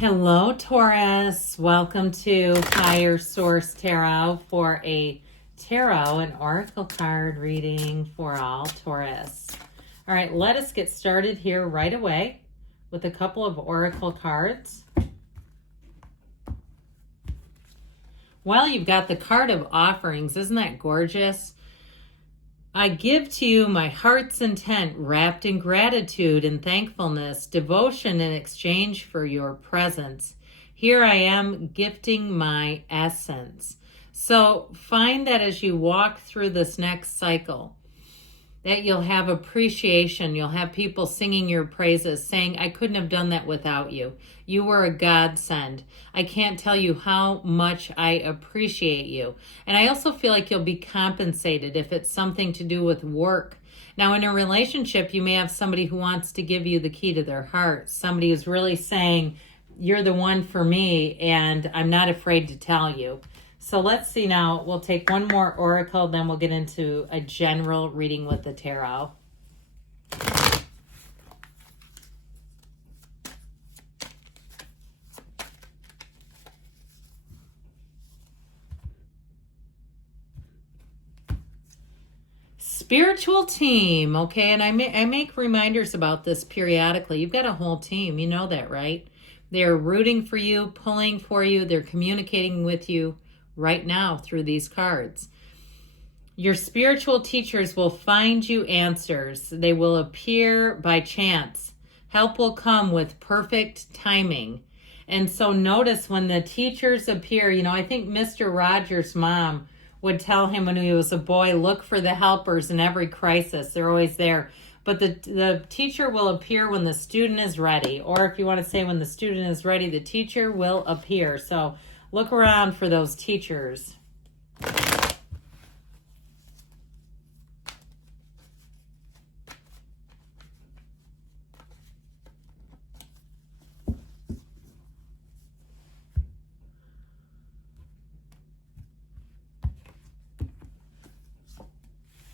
Hello, Taurus. Welcome to Higher Source Tarot for a tarot and oracle card reading for all Taurus. All right, let us get started here right away with a couple of oracle cards. Well, you've got the card of offerings. Isn't that gorgeous? I give to you my heart's intent, wrapped in gratitude and thankfulness, devotion in exchange for your presence. Here I am gifting my essence. So find that as you walk through this next cycle, that you'll have appreciation. You'll have people singing your praises, saying, I couldn't have done that without you. You were a godsend. I can't tell you how much I appreciate you. And I also feel like you'll be compensated if it's something to do with work. Now, in a relationship, you may have somebody who wants to give you the key to their heart. Somebody who's really saying, you're the one for me, and I'm not afraid to tell you. So let's see now. We'll take one more oracle, then we'll get into a general reading with the tarot. Spiritual team, okay, and I make reminders about this periodically. You've got a whole team, you know that, right? They're rooting for you, pulling for you, they're communicating with you right now through these cards. Your spiritual teachers will find you answers. They will appear by chance. Help will come with perfect timing. And so notice when the teachers appear, I think Mr. Rogers' mom would tell him when he was a boy, look for the helpers in every crisis. They're always there. But the teacher will appear when the student is ready. Or if you want to say when the student is ready, the teacher will appear. So look around for those teachers.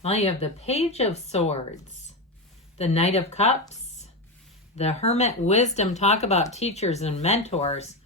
Well, you have the Page of Swords, the Knight of Cups, the Hermit Wisdom, talk about teachers and mentors.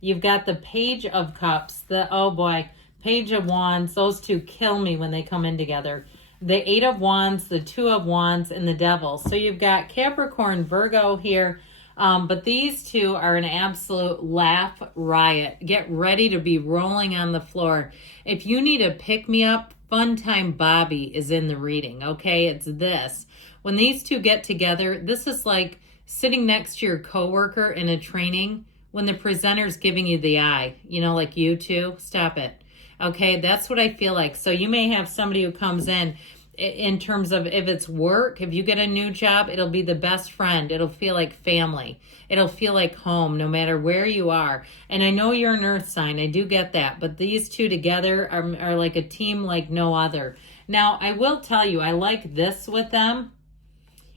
You've got the Page of Cups, Page of Wands. Those two kill me when they come in together. The Eight of Wands, the Two of Wands, and the Devil. So you've got Capricorn, Virgo here, but these two are an absolute laugh riot. Get ready to be rolling on the floor. If you need a pick-me-up, Fun Time Bobby is in the reading, okay? It's this. When these two get together, this is like sitting next to your coworker in a training when the presenter's giving you the eye, like you two, stop it. Okay, that's what I feel like. So you may have somebody who comes in terms of if it's work, if you get a new job, it'll be the best friend. It'll feel like family. It'll feel like home no matter where you are. And I know you're an earth sign. I do get that. But these two together are like a team like no other. Now, I will tell you, I like this with them.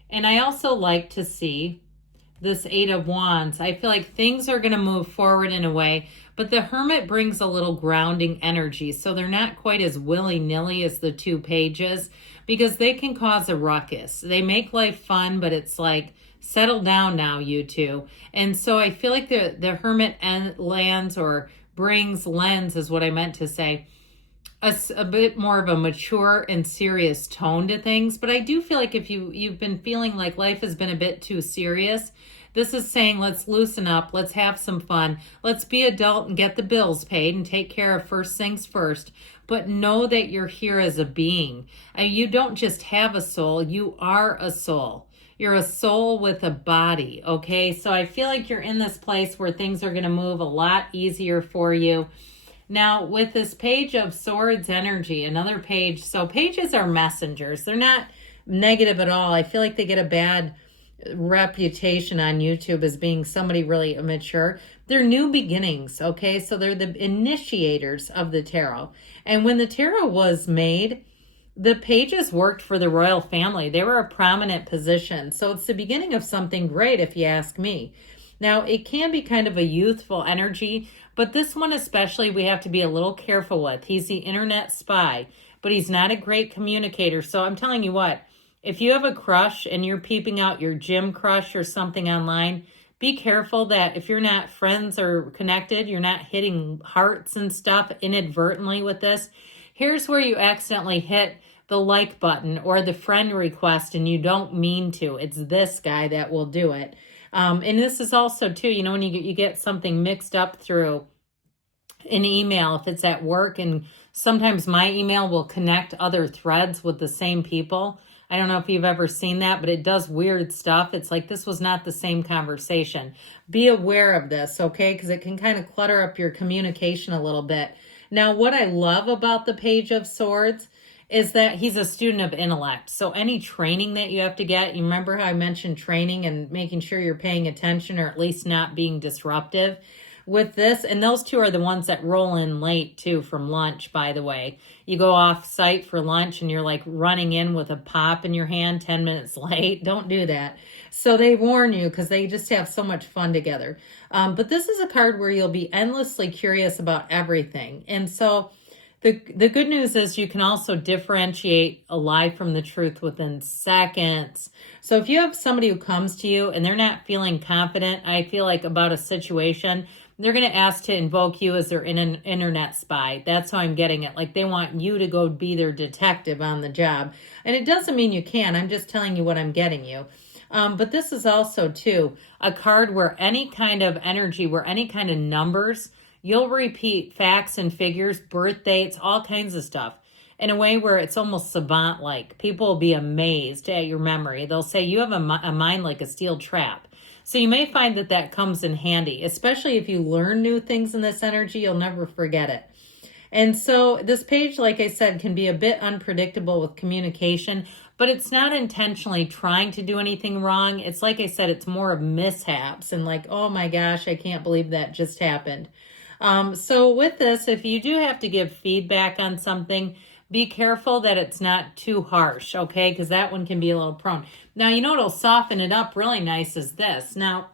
And I also like to see this Eight of Wands. I feel like things are going to move forward in a way, but the Hermit brings a little grounding energy. So they're not quite as willy-nilly as the two pages because they can cause a ruckus. They make life fun, but it's like, settle down now, you two. And so I feel like the Hermit brings lens is what I meant to say. A bit more of a mature and serious tone to things. But I do feel like if you've been feeling like life has been a bit too serious, this is saying let's loosen up, let's have some fun, let's be adult and get the bills paid and take care of first things first. But know that you're here as a being. And you don't just have a soul, you are a soul. You're a soul with a body, okay? So I feel like you're in this place where things are going to move a lot easier for you. Now, with this Page of Swords energy, another page, so pages are messengers. They're not negative at all. I feel like they get a bad reputation on YouTube as being somebody really immature. They're new beginnings, okay? So they're the initiators of the tarot. And when the tarot was made, the pages worked for the royal family. They were a prominent position. So it's the beginning of something great, if you ask me. Now, it can be kind of a youthful energy, but this one especially we have to be a little careful with. He's the internet spy, but he's not a great communicator. So I'm telling you what, if you have a crush and you're peeping out your gym crush or something online, be careful that if you're not friends or connected, you're not hitting hearts and stuff inadvertently with this. Here's where you accidentally hit the like button or the friend request and you don't mean to. It's this guy that will do it. And this is also too, you know, when you get something mixed up through an email, if it's at work, and sometimes my email will connect other threads with the same people. I don't know if you've ever seen that, but it does weird stuff. It's like this was not the same conversation. Be aware of this, okay? Because it can kind of clutter up your communication a little bit. Now, what I love about the Page of Swords is that he's a student of intellect. So any training that you have to get, you remember how I mentioned training and making sure you're paying attention or at least not being disruptive with this. And those two are the ones that roll in late too from lunch, by the way. You go off site for lunch and you're like running in with a pop in your hand 10 minutes late. Don't do that. So they warn you because they just have so much fun together. But this is a card where you'll be endlessly curious about everything. And so the good news is you can also differentiate a lie from the truth within seconds. So if you have somebody who comes to you and they're not feeling confident, I feel like about a situation, they're going to ask to invoke you as their internet spy. That's how I'm getting it. Like they want you to go be their detective on the job. And it doesn't mean you can. I'm just telling you what I'm getting you. But this is also, too, a card where any kind of energy, where any kind of numbers, you'll repeat facts and figures, birth dates, all kinds of stuff in a way where it's almost savant-like. People will be amazed at your memory. They'll say you have a mind like a steel trap. So you may find that that comes in handy, especially if you learn new things in this energy, you'll never forget it. And so this page, like I said, can be a bit unpredictable with communication, but it's not intentionally trying to do anything wrong. It's like I said, it's more of mishaps and like, oh my gosh, I can't believe that just happened. So with this, if you do have to give feedback on something, be careful that it's not too harsh, okay? Because that one can be a little prone. Now, you know what'll soften it up really nice is this. Now,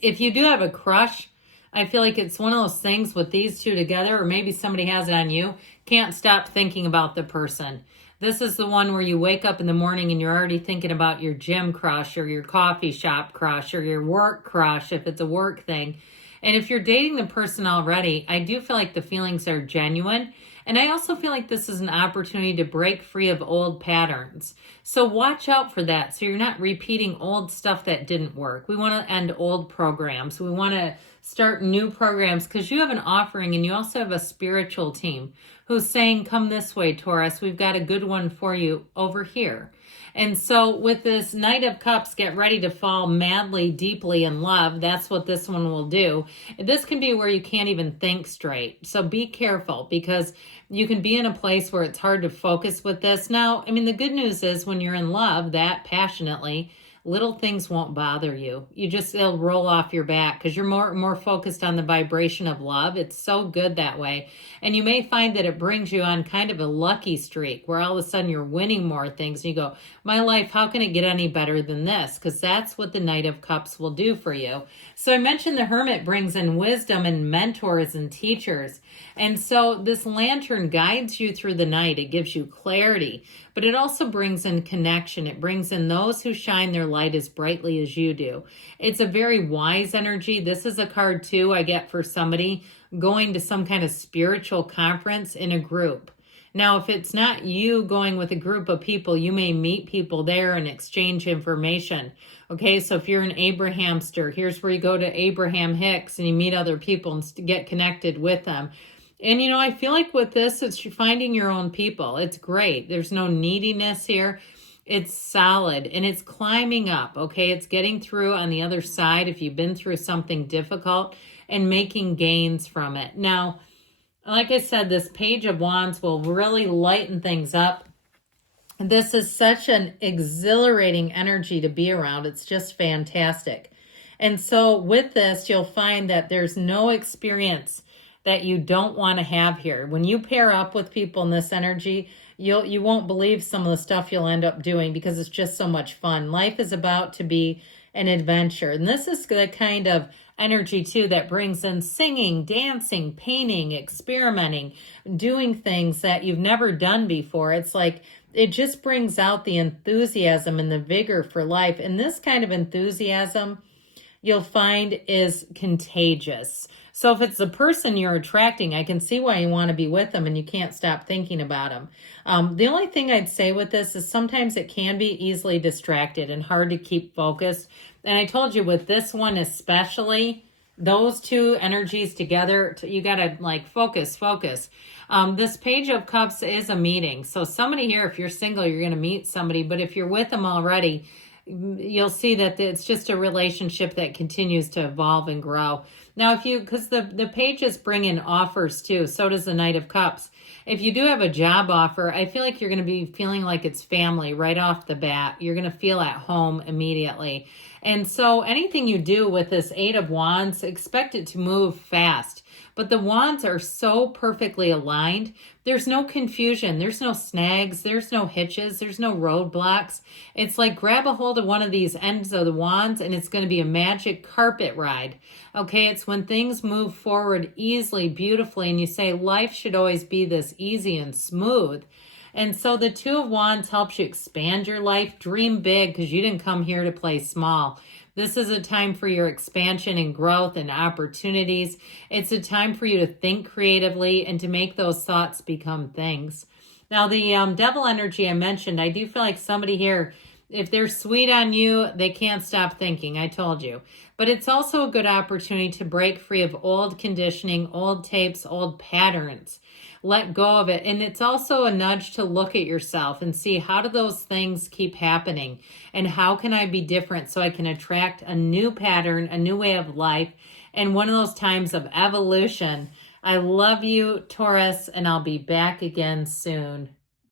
if you do have a crush, I feel like it's one of those things with these two together, or maybe somebody has it on you, can't stop thinking about the person. This is the one where you wake up in the morning and you're already thinking about your gym crush or your coffee shop crush or your work crush if it's a work thing. And if you're dating the person already, I do feel like the feelings are genuine. And I also feel like this is an opportunity to break free of old patterns. So watch out for that so you're not repeating old stuff that didn't work. We want to end old programs. We want to start new programs because you have an offering and you also have a spiritual team who's saying, come this way, Taurus. We've got a good one for you over here. And so with this Knight of Cups, get ready to fall madly, deeply in love. That's what this one will do. This can be where you can't even think straight. So be careful because you can be in a place where it's hard to focus with this. Now, I mean, the good news is when you're in love that passionately, little things won't bother you. It'll roll off your back because you're more focused on the vibration of love. It's so good that way. And you may find that it brings you on kind of a lucky streak where all of a sudden you're winning more things. And you go, my life, how can it get any better than this? Because that's what the Knight of Cups will do for you. So I mentioned the Hermit brings in wisdom and mentors and teachers. And so this lantern guides you through the night. It gives you clarity, but it also brings in connection. It brings in those who shine their light as brightly as you do. It's a very wise energy. This is a card too I get for somebody going to some kind of spiritual conference in a group. Now, if it's not you going with a group of people, you may meet people there and exchange information. Okay, so if you're an Abrahamster, here's where you go to Abraham Hicks and you meet other people and get connected with them. And, you know, I feel like with this, it's finding your own people. It's great. There's no neediness here. It's solid and it's climbing up, okay? It's getting through on the other side if you've been through something difficult and making gains from it. Now, like I said, this Page of Wands will really lighten things up. This is such an exhilarating energy to be around. It's just fantastic. And so with this, you'll find that there's no experience that you don't want to have here. When you pair up with people in this energy, you won't believe some of the stuff you'll end up doing because it's just so much fun. Life is about to be an adventure. And this is the kind of energy too that brings in singing, dancing, painting, experimenting, doing things that you've never done before. It's like it just brings out the enthusiasm and the vigor for life. And this kind of enthusiasm, you'll find is contagious. So if it's the person you're attracting, I can see why you want to be with them and you can't stop thinking about them. The only thing I'd say with this is sometimes it can be easily distracted and hard to keep focused. And I told you with this one especially, those two energies together, you got to like focus. This Page of Cups is a meeting. So somebody here, if you're single, you're going to meet somebody. But if you're with them already, you'll see that it's just a relationship that continues to evolve and grow. Now, because the pages bring in offers too, so does the Knight of Cups. If you do have a job offer, I feel like you're going to be feeling like it's family right off the bat. You're going to feel at home immediately. And so anything you do with this Eight of Wands, expect it to move fast. But the wands are so perfectly aligned. There's no confusion. There's no snags. There's no hitches. There's no roadblocks. It's like grab a hold of one of these ends of the wands and it's going to be a magic carpet ride. Okay, it's when things move forward easily, beautifully, and you say life should always be this easy and smooth. And so the Two of Wands helps you expand your life, dream big, because you didn't come here to play small. This is a time for your expansion and growth and opportunities. It's a time for you to think creatively and to make those thoughts become things. Now, the devil energy I mentioned, I do feel like somebody here, if they're sweet on you, they can't stop thinking. I told you. But it's also a good opportunity to break free of old conditioning, old tapes, old patterns. Let go of it. And it's also a nudge to look at yourself and see, how do those things keep happening? And how can I be different so I can attract a new pattern, a new way of life, and one of those times of evolution. I love you, Taurus, and I'll be back again soon.